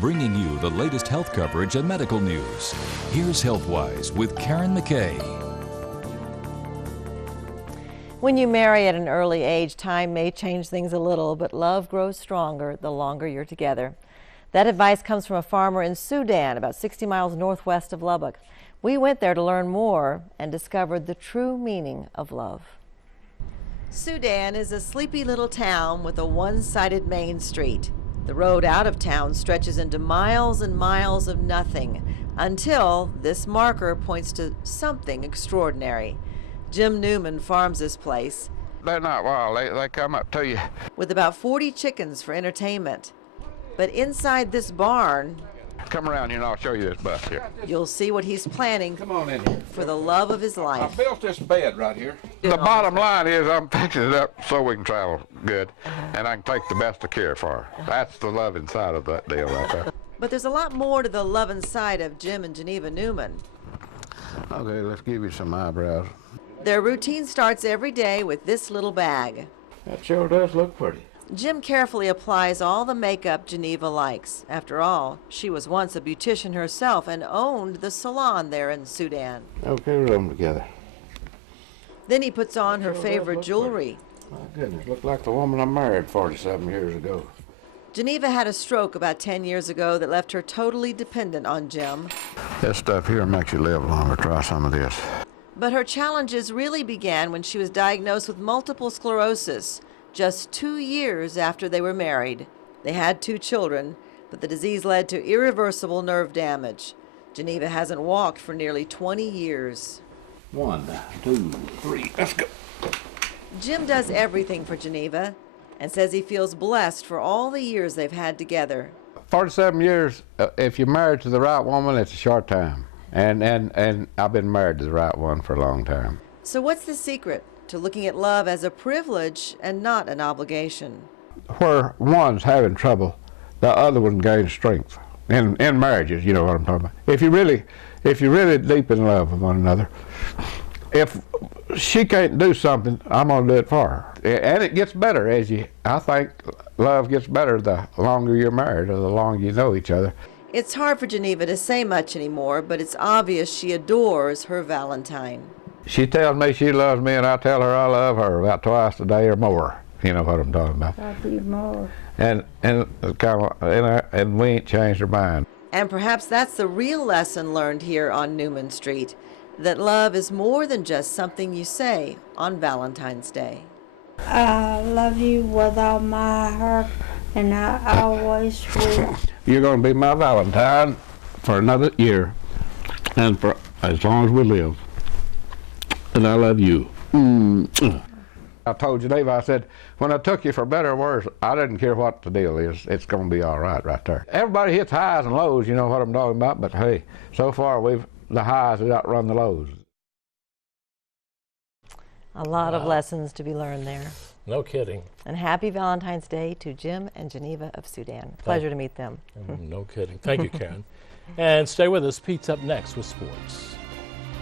bringing you the latest health coverage and medical news. Here's HealthWise with Karen McKay. When you marry at an early age, time may change things a little, but love grows stronger the longer you're together. That advice comes from a farmer in Sudan, about 60 miles northwest of Lubbock. We went there to learn more and discovered the true meaning of love. Sudan is a sleepy little town with a one-sided main street. The road out of town stretches into miles and miles of nothing until this marker points to something extraordinary. Jim Newman farms this place. They're not wild. They come up to you. With about 40 chickens for entertainment. But inside this barn, Come around here and I'll show you this bus here. you'll see what he's planning Come on in here. for the love of his I life. built this bed right here. The bottom line is I'm fixing it up so we can travel good and I can take the best of care for her. That's the love inside of that deal right there. But there's a lot more to the love inside of Jim and Geneva Newman. Okay, let's give you some eyebrows. Their routine starts every day with this little bag. That sure does look pretty. Jim carefully applies all the makeup Geneva likes. After all, she was once a beautician herself and owned the salon there in Sudan. Okay, roll them together. Then he puts on her favorite jewelry. My goodness, look like the woman I married 47 years ago. Geneva had a stroke about 10 years ago that left her totally dependent on Jim. This stuff here makes you live longer. Try some of this. But her challenges really began when she was diagnosed with multiple sclerosis, just 2 years after they were married. They had 2 children, but the disease led to irreversible nerve damage. Geneva hasn't walked for nearly 20 years. 1, 2, 3, let's go. Jim does everything for Geneva and says he feels blessed for all the years they've had together. 47 years, if you're married to the right woman, it's a short time. And I've been married to the right one for a long time. So what's the secret to looking at love as a privilege and not an obligation? Where one's having trouble, the other one gains strength. In marriages, you know what I'm talking about. If you're really deep in love with one another, if she can't do something, I'm gonna do it for her. And it gets better I think love gets better the longer you're married or the longer you know each other. It's hard for Geneva to say much anymore, but it's obvious she adores her Valentine. She tells me she loves me, and I tell her I love her about twice a day or more. You know what I'm talking about. Probably more. And we ain't changed her mind. And perhaps that's the real lesson learned here on Newman Street, that love is more than just something you say on Valentine's Day. I love you with all my heart, and I always will. You're going to be my Valentine for another year, and for as long as we live. And I love you. I told Geneva, I said, when I took you for better or worse, I didn't care what the deal is. It's going to be all right there. Everybody hits highs and lows, you know what I'm talking about, but hey, so far the highs have outrun the lows. A lot of lessons to be learned there. No kidding. And happy Valentine's Day to Jim and Geneva of Sudan. Pleasure to meet them. No kidding. Thank you, Karen. And stay with us. Pete's up next with sports.